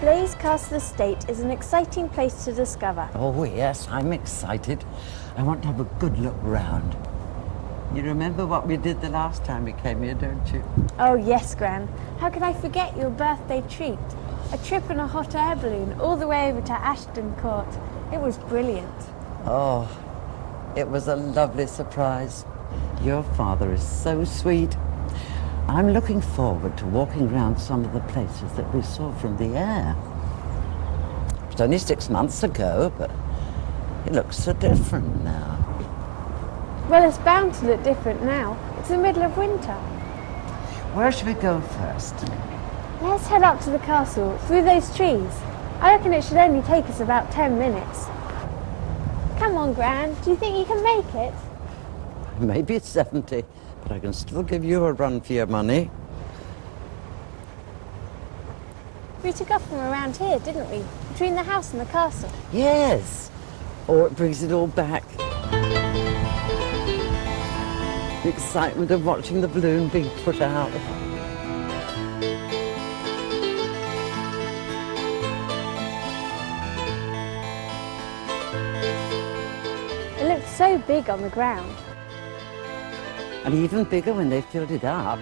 Blaise Castle Estate is an exciting place to discover. Oh yes, I'm excited. I want to have a good look round. You remember what we did the last time we came here, don't you? Oh yes, Gran. How could I forget your birthday treat? A trip in a hot air balloon all the way over to Ashton Court. It was brilliant. Oh, it was a lovely surprise. Your father is so sweet. I'm looking forward to walking around some of the places that we saw from the air. It was only 6 months ago, but it looks so different now. Well, it's bound to look different now. It's the middle of winter. Where should we go first? Let's head up to the castle, through those trees. I reckon it should only take us about 10 minutes. Come on, Gran. Do you think you can make it? Maybe it's 70, but I can still give you a run for your money. We took off from around here, didn't we? Between the house and the castle. Yes. Or it brings it all back. The excitement of watching the balloon being put out. It looked so big on the ground. And even bigger when they filled it up.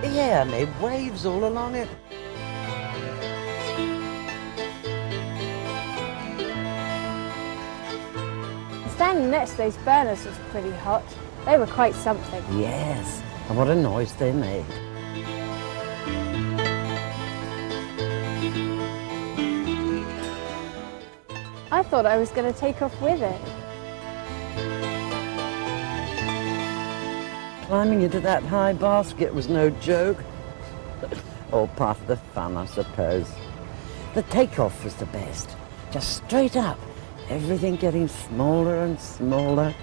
The air made waves all along it. Standing next to those burners was pretty hot. They were quite something. Yes, and what a noise they made. I thought I was going to take off with it. Climbing into that high basket was no joke. All part of the fun, I suppose. The takeoff was the best. Just straight up. Everything getting smaller and smaller.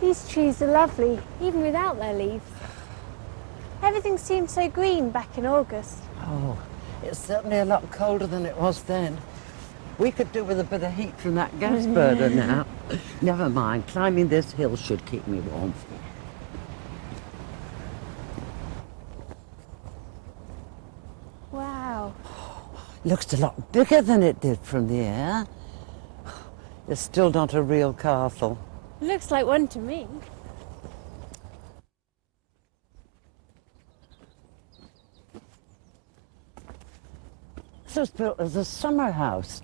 These trees are lovely, even without their leaves. Everything seemed so green back in August. Oh, it's certainly a lot colder than it was then. We could do with a bit of heat from that gas burner now. Never mind, climbing this hill should keep me warm. Wow. Looks a lot bigger than it did from the air. It's still not a real castle. Looks like one to me. This was built as a summer house.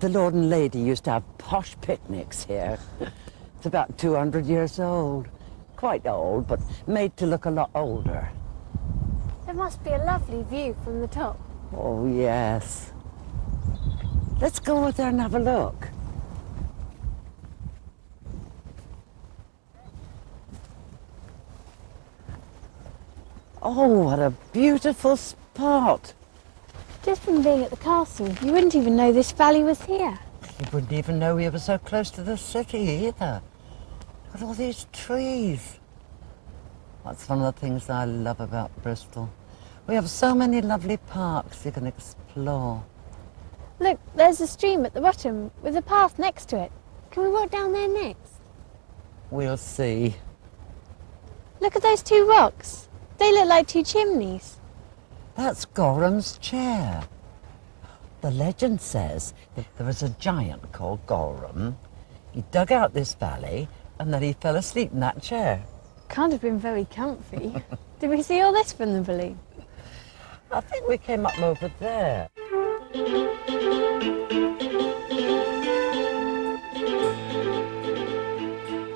The Lord and Lady used to have posh picnics here. It's about 200 years old. Quite old, but made to look a lot older. There must be a lovely view from the top. Oh, yes. Let's go over there and have a look. Oh, what a beautiful spot. Just from being at the castle, you wouldn't even know this valley was here. You wouldn't even know we were so close to the city either. Look at all these trees. That's one of the things I love about Bristol. We have so many lovely parks you can explore. Look, there's a stream at the bottom with a path next to it. Can we walk down there next? We'll see. Look at those two rocks. They look like two chimneys. That's Gorham's chair. The legend says that there was a giant called Gorham. He dug out this valley and then he fell asleep in that chair. Can't have been very comfy. Did we see all this from the balloon? I think we came up over there.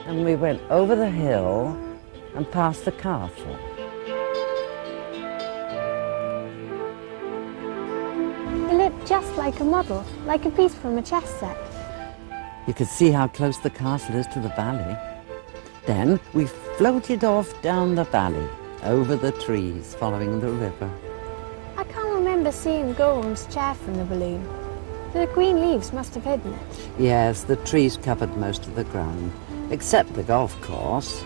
And we went over the hill and past the castle. It looked just like a model, like a piece from a chess set. You could see how close the castle is to the valley. Then we floated off down the valley, over the trees, following the river. I can't remember seeing Gorham's chair from the balloon. The green leaves must have hidden it. Yes, the trees covered most of the ground, except the golf course.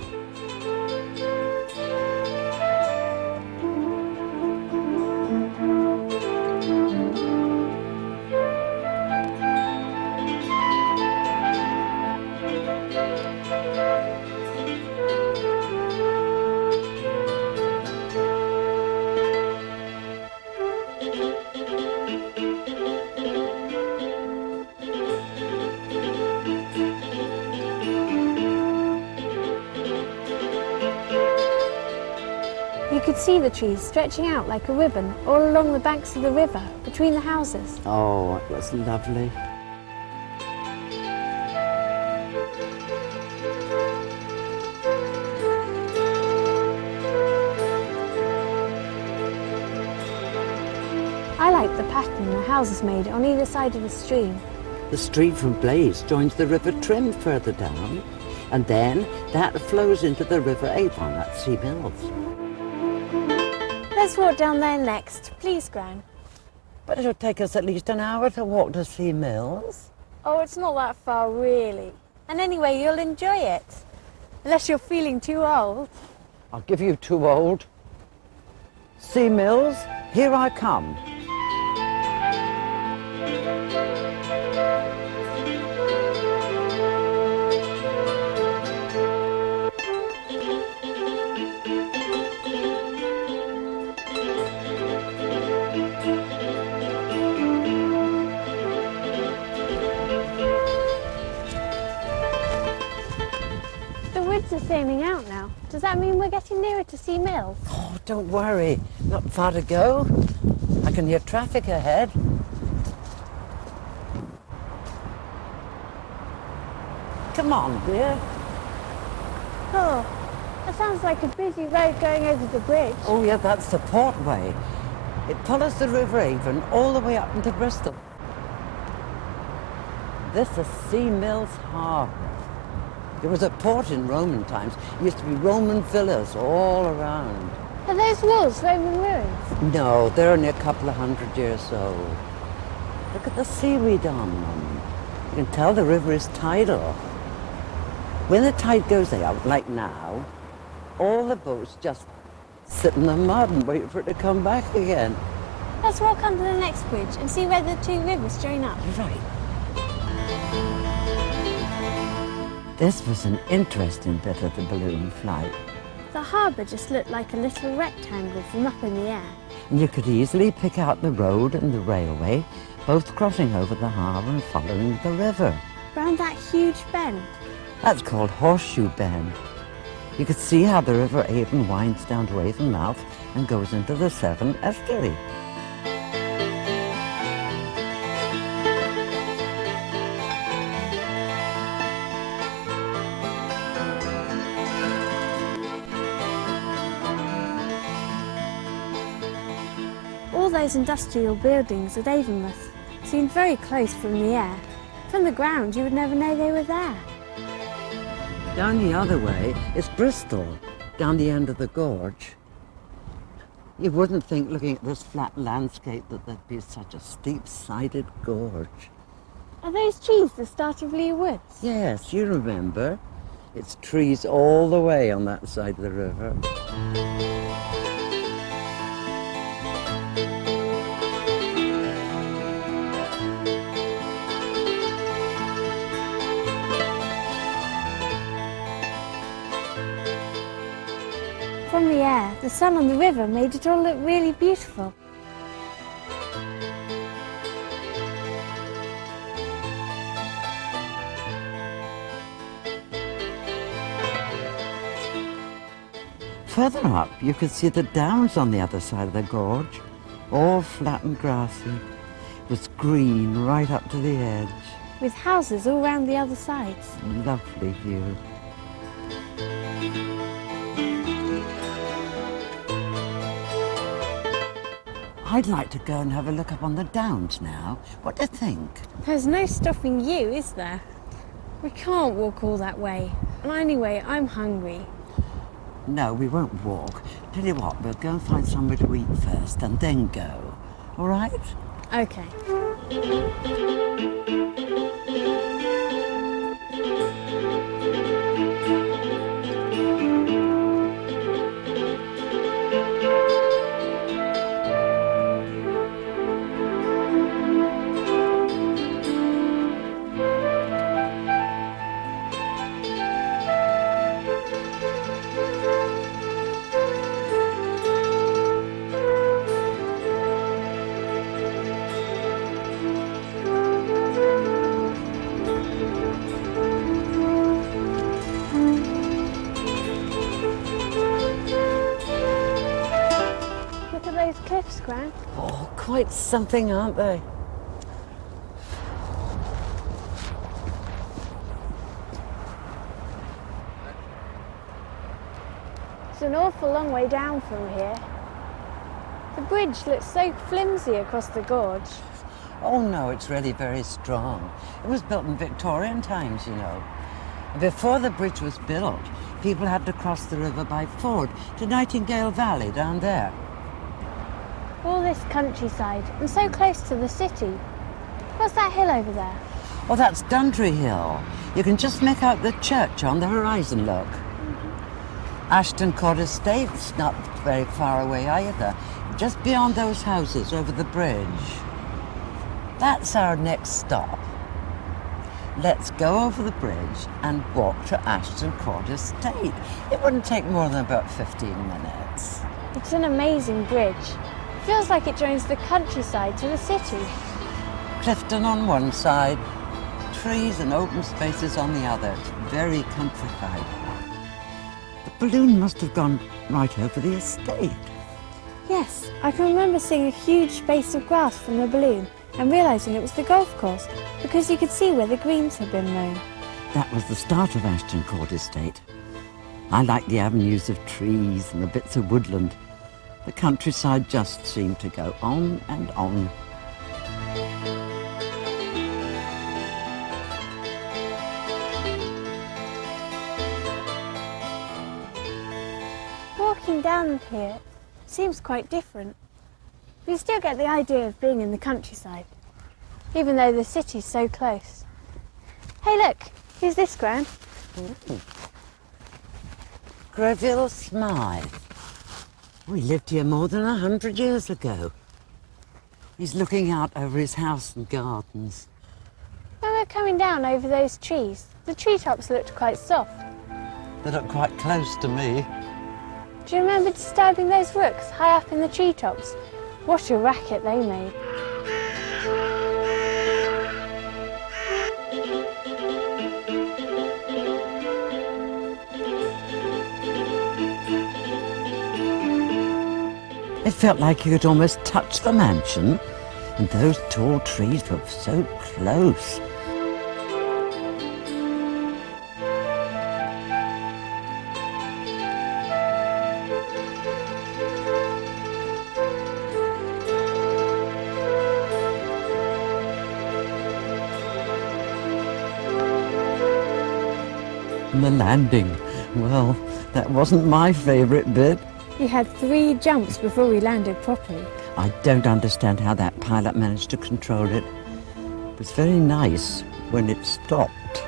You could see the trees stretching out like a ribbon all along the banks of the river, between the houses. Oh, it was lovely. I like the pattern the houses made on either side of the stream. The street from Blaise joins the River Trim further down, and then that flows into the River Avon at Sea Mills. Let's walk down there next, please, Gran. But it'll take us at least an hour to walk to Sea Mills. Oh, it's not that far, really. And anyway, you'll enjoy it. Unless you're feeling too old. I'll give you too old. Sea Mills, here I come. The woods are thinning out now. Does that mean we're getting nearer to Sea Mills? Oh, don't worry. Not far to go. I can hear traffic ahead. Come on, dear. Oh, that sounds like a busy road going over the bridge. Oh, yeah, that's the Port Way. It follows the River Avon all the way up into Bristol. This is Sea Mills Harbour. There was a port in Roman times. It used to be Roman villas all around. Are those walls Roman ruins? No, they're only a couple of 100 years old. Look at the seaweed on them. You can tell the river is tidal. When the tide goes out, like now, all the boats just sit in the mud and wait for it to come back again. Let's walk under the next bridge and see where the two rivers join up. Right. This was an interesting bit of the balloon flight. The harbour just looked like a little rectangle from up in the air. And you could easily pick out the road and the railway, both crossing over the harbour and following the river. Round that huge bend. That's called Horseshoe Bend. You could see how the River Avon winds down to Avonmouth and goes into the Severn Estuary. All those industrial buildings at Avonmouth seemed very close from the air. From the ground, you would never know they were there. Down the other way is Bristol, down the end of the gorge. You wouldn't think, looking at this flat landscape, that there'd be such a steep-sided gorge. Are those trees the start of Lee Woods? Yes, you remember. It's trees all the way on that side of the river. From the air, the sun on the river made it all look really beautiful. Further up, you could see the downs on the other side of the gorge, all flat and grassy. It was green right up to the edge. With houses all round the other sides. Lovely view. I'd like to go and have a look up on the downs now. What do you think? There's no stopping you, is there? We can't walk all that way. And anyway, I'm hungry. No, we won't walk. Tell you what, we'll go and find somewhere to eat first and then go. All right? Okay. Look at those cliffs, Gran. Oh, quite something, aren't they? It's an awful long way down from here. The bridge looks so flimsy across the gorge. Oh no, it's really very strong. It was built in Victorian times, you know. Before the bridge was built, people had to cross the river by ford to Nightingale Valley down there. All this countryside and so close to the city. What's that hill over there? Oh, that's Dundry Hill. You can just make out the church on the horizon, look. Ashton Court Estate's not very far away either, just beyond those houses over the bridge. That's our next stop. Let's go over the bridge and walk to Ashton Court Estate. It wouldn't take more than about 15 minutes. It's an amazing bridge. It feels like it joins the countryside to the city. Clifton on one side, trees and open spaces on the other. It's very countrified. The balloon must have gone right over the estate. Yes, I can remember seeing a huge space of grass from the balloon and realising it was the golf course because you could see where the greens had been mown. That was the start of Ashton Court Estate. I liked the avenues of trees and the bits of woodland. The countryside just seemed to go on and on. Walking down here seems quite different. But you still get the idea of being in the countryside, even though the city's so close. Hey look, who's this, Gran? Greville Smythe. We lived here more than 100 years ago. He's looking out over his house and gardens. When we were coming down over those trees, the treetops looked quite soft. They look quite close to me. Do you remember disturbing those rooks high up in the treetops? What a racket they made. It felt like you could almost touch the mansion, and those tall trees were so close. And the landing, well, that wasn't my favourite bit. We had 3 jumps before we landed properly. I don't understand how that pilot managed to control it. It was very nice when it stopped.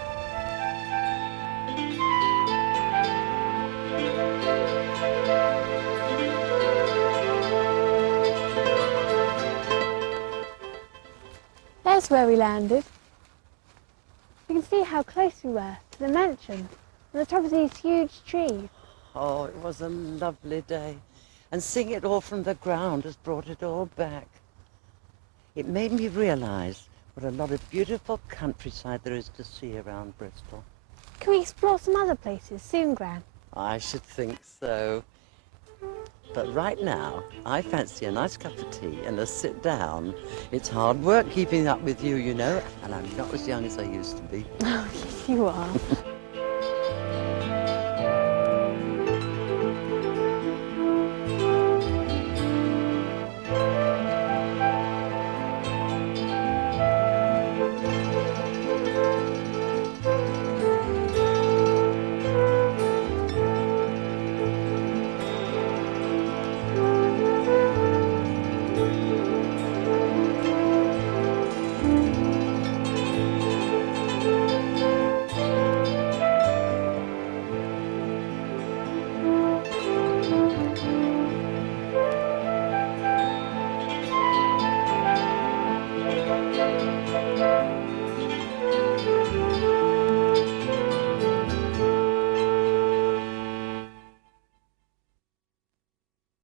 There's where we landed. You can see how close we were to the mansion, on the top of these huge trees. Oh, it was a lovely day. And seeing it all from the ground has brought it all back. It made me realise what a lot of beautiful countryside there is to see around Bristol. Can we explore some other places soon, Gran? I should think so. But right now, I fancy a nice cup of tea and a sit down. It's hard work keeping up with you, you know, and I'm not as young as I used to be. Oh, yes, you are.